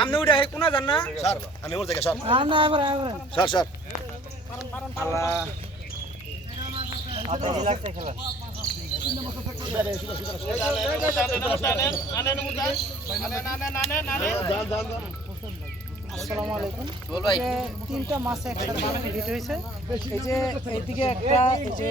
আপনি ওইটা কোনা জান না? স্যার আমি ওর জায়গা স্যার। Sir sir. আসসালামু আলাইকুম তিনটা মাছ একসাথে বানানো হয়েছে। এই যে এইদিকে একটা এই যে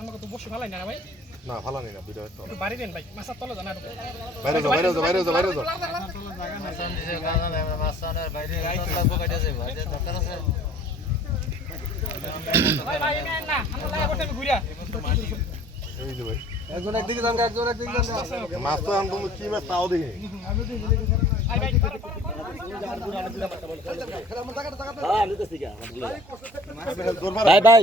আমাকে তো বসে ভালাই না ভাই না ভালো নেই না ভিডিও একটু বাড়ি দেন ভাই মাছের তলে জানা বাইরে যাও বাইরে যাও বাইরে যাও বাইরে যাও আমি একজন একদিকে যান একজন একদিকে যান মাছ তো আমি কি মাছ তাও দেখি ভাই ভাই ভাই ভাই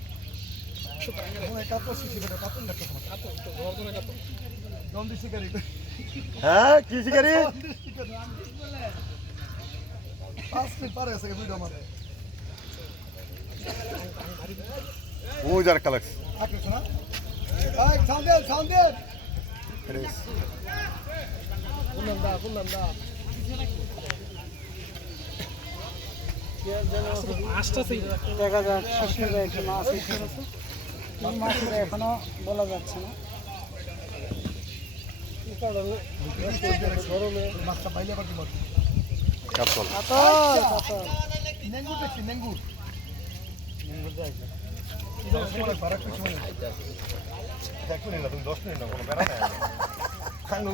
হ্যাঁ কি শিকারি? ওই যার কালেক্স। দেখা যাক শিশির একটা মাছ গেছে এই মাছটা এখনও বলা যাচ্ছে না।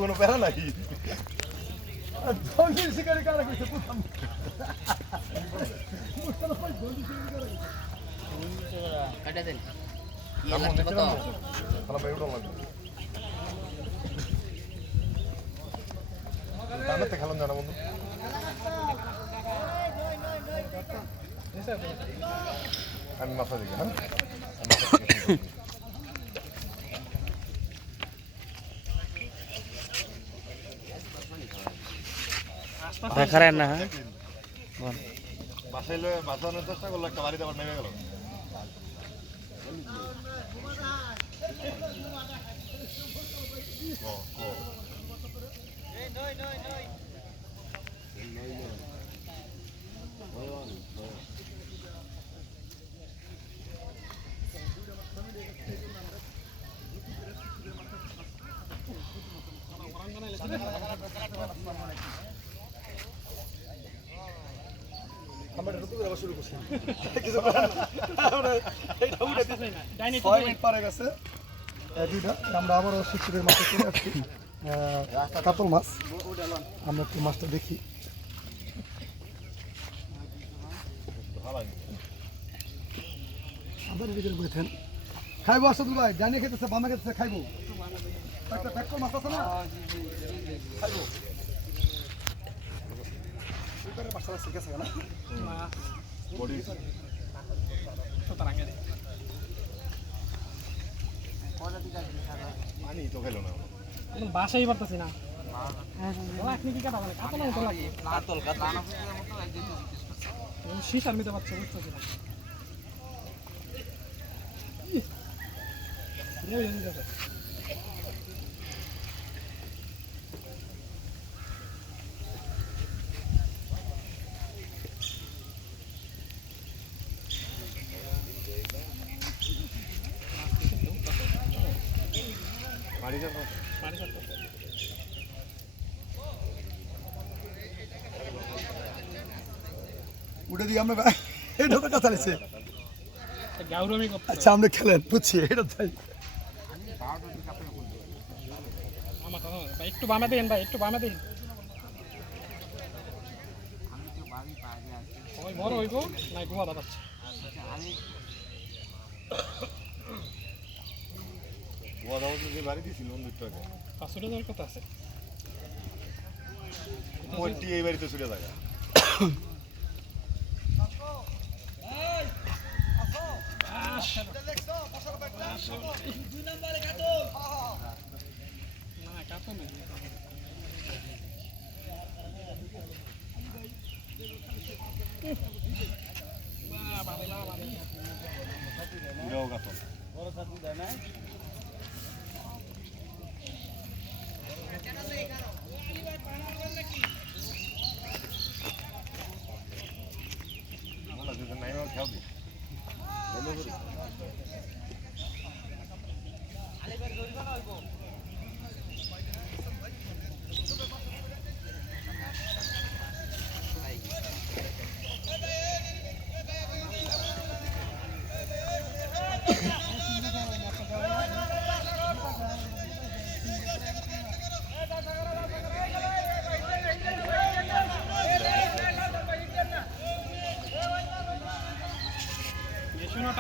কোনো প্যারা নাই দন্দি শিকারি কারা কইছে পুতাম নিচে নামো তাহলে ভাই উঠো লাগবে দানাতে খেলাম জানা বন্ধু আমি মাথা দিকে হ্যাঁ। দেখারেন না হ্যাঁ বাসায় বাঁচানোর চেষ্টা করল একটা বাড়িতে আবার নেমে গেল ডাইনি ছয় মিনিট পারে গেছে এই দুইটা। আমরা আবারও শিশুদের মাছে চলে আসছি। কাতল মাছ। আমরা একটু মাছটা দেখি। আবার এদিকে বইতেন খাইবো আসলে ভাই জানিয়ে খেতেছে বামে খেতেছে খাইবো। একটা প্যাক মাছ আছে না? খাইবো। মাছটা গেছে না পানি তো না। বাসাই পারতেছি না কি কাটা বলে কাতলা মতো লাগে কাতল কাতল শীষ আর মিতে পারছে বুঝতেছি না এই, এই, এই, এই। বাড়ি যাব পানি খাচ্ছে। উঠে দিয়ে আমরা এটা কথা করতে আচ্ছা আমরা খেলেন বুঝছি এটা তাই একটু বামে দিন ভাই একটু বামে দিন সবাই বড় নাই ঘুমা দাঁড়াচ্ছে গোয়া যাব যে বাড়ি দিয়েছি মন্দিরটাকে পাঁচশো টাকার কথা আছে ওইটি এই বাড়িতে ছুটে থাকা না কাতো নেই বাহ,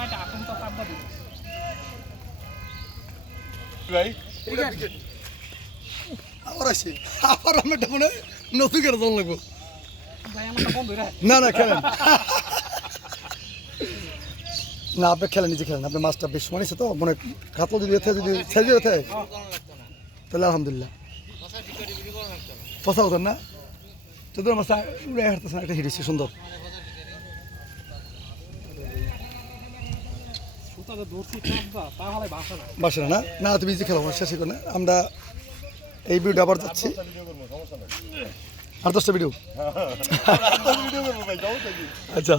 একটা আতঙ্ক চাপটা আবার আসি আবার আমরা এটা মনে হয় নতুন করে জল লাগবো। ভাই আমারটা বন্ধ রে না না খেলেন। না আপনি খেলেন নিজে খেলেন। আপনার মাছটা বেশ মানিছে তো মনে হয় যদি এতে যদি সাইজে এতে তাহলে আলহামদুলিল্লাহ। পচা হতেন না? তোদের মাছটা উড়ে হাঁটতেছে একটা হিটেছে সুন্দর। বাসা না না? না তুমি নিজে খেলো আমার শেষে করে না আমরা এই ভিডিওটা আবার যাচ্ছি। ভিডিও আর দশটা ভিডিও ভিডিও আচ্ছা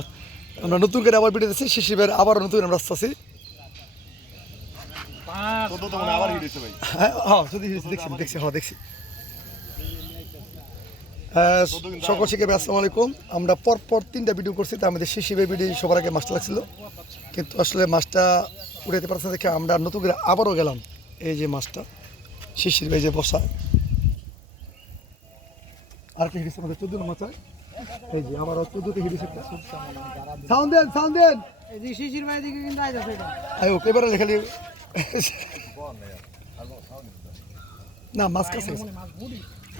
আমরা নতুন করে আবার ভিডিও দিচ্ছি। শিশিবের আবার নতুন আমরা আসতেছি। হয় আবার হিটেছে ভাই। হ্যাঁ হ্যাঁ যদি দেখছি দেখছি হ্যাঁ দেখছি। হ্যাঁ, সকল শিখে আসসালামু আলাইকুম। আমরা পরপর তিনটা ভিডিও করছি তার মধ্যে শিশিবের ভিডিও সবার আগে মাছটা লাগছিল। কিন্তু আসলে মাছটা উড়াইতে পারছে দেখে আমরা নতুন করে আবারও গেলাম। এই যে মাছটা শিশির ভাই যে বসা আর কি হিডিস আমাদের চোদ্দ মাছ হয়? এই যে আবারও চোদ্দতে হিডিস সাউন্ড দেন সাউন্ড দেন। শিশির ভাই দিকে কিন্তু আইতাছে এটা। আই ওকে এবারে খালি না মাছ কাছে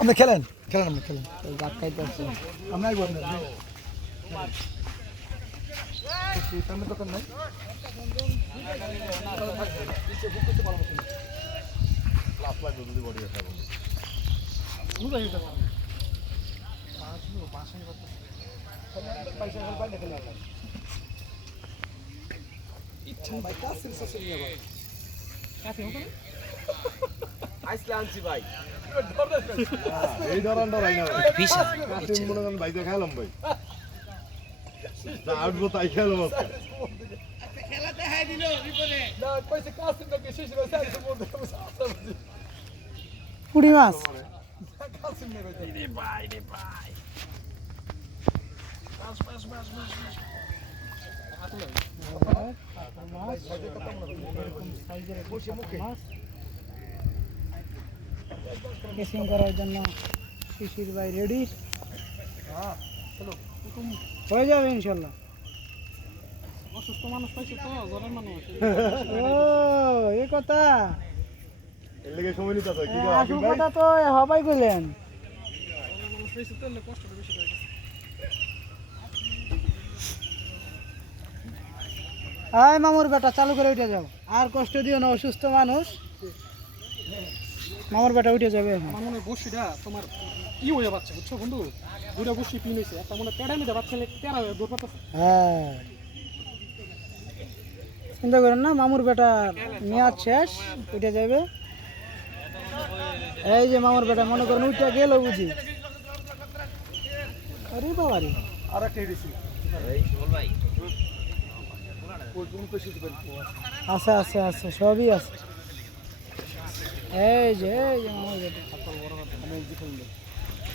আপনি খেলেন খেলেন আপনি খেলেন। আমরা আপনার। সামনে দোকান নাই কাছে হোক না এই ধরন ধরাই না ভাই মনে করেন ভাই তো খেলাম ভাই আসব তাই খেলাম আজকে পুড়ি মাছ? রে ভাই রে ভাই বাস বাস বাস বাস বাস হাত লাগে কেসিং করার জন্য শিশির ভাই রেডি হয়ে যাবে ইনশাল্লাহ। অসুস্থ মানুষ পাইছে তো জ্বরের মানুষ ও এ কথা। এর লেগে সময় নিতে হয় কি আসল কথা তো হবাই কইলেন মানুষ পাইছে তো কষ্টটা বেশি হয়ে আয় মামুর বেটা চালু করে উঠে যাও। আর কষ্ট দিও না অসুস্থ মানুষ। মামুর বেটা উঠে যাবে হয় বসিটা তোমার ই হয়ে যাচ্ছে বুঝছ বন্ধু? দুটা বসি পিন হয়েছে একটা মনে মধ্যে বাচ্চা টেরা হয়ে দৌড় পাচ্ছে হ্যাঁ। চিন্তা করেন না মামুর বেটা মেয়াদ শেষ উঠে যাবে এই যে মামুর বেটা মনে করেন উঠে গেল বুঝি। আরে বাবা রে আর একটা এডিসি আছে আছে আছে সবই আছে। এই যে এই যে মামুর বেটা।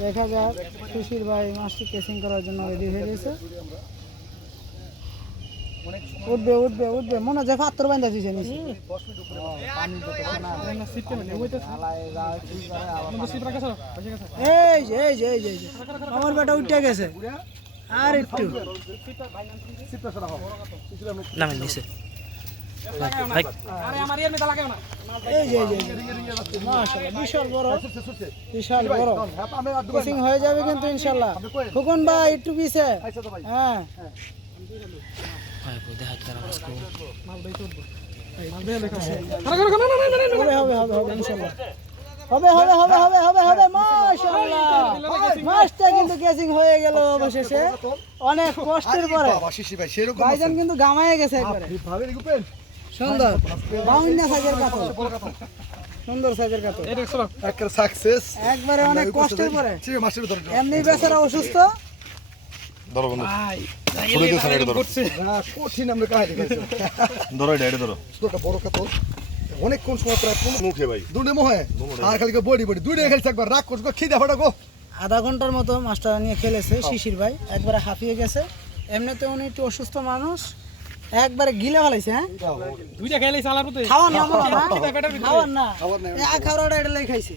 দেখা যাক সুশীল ভাই মাছটি কেসিং করার জন্য রেডি হয়ে গেছে। উঠবে উঠবে উঠবে মনে হয় পাত্র বান্ধা দিছে নিচে। এই যে এই যে এই যে এই যে আমার বেটা উঠে গেছে। আর একটু। নামেন নিচে। হয়ে যাবে কিন্তু ইনশাআল্লাহ ফুকন ভাই একটু পিছে হ্যাঁ হবে হবে হবে হবে হবে হবে মাশাআল্লাহ মাছটা কিন্তু কেসিং হয়ে গেল অবশেষে অনেক কষ্টের পরে ভাইজান কিন্তু গামায়ে গেছে একবারে সুন্দর। বাউন্ন সাইজের কাতল সুন্দর সাইজের কাতল সাকসেস একবারে অনেক কষ্টের পরে। এমনি বেচারা অসুস্থ। ধরো বন্ধু। ছুড়ে দিয়ে সাইডে ধরো। হ্যাঁ কঠিন আমরা কাহিনী ধরো এটা এটা ধরো। শুধু বড় কাতল অনেকক্ষণ সময় প্রায় পনেরো মুখে ভাই। দুটো মোহে আর খালি বডি বডি। খেলছে একবার। রাগ করছ খিদে ফাটা গো। আধা ঘণ্টার মতো মাছটা নিয়ে খেলেছে শিশির ভাই। একবারে হাঁপিয়ে গেছে। এমনিতে উনি একটু অসুস্থ মানুষ। একবারে গিলে ফেলাইছে হ্যাঁ? দুইটা খেলে চালার মতো। খাওয়ার না হয় না? খাওয়ার না। খাওয়ার এটা খাইছে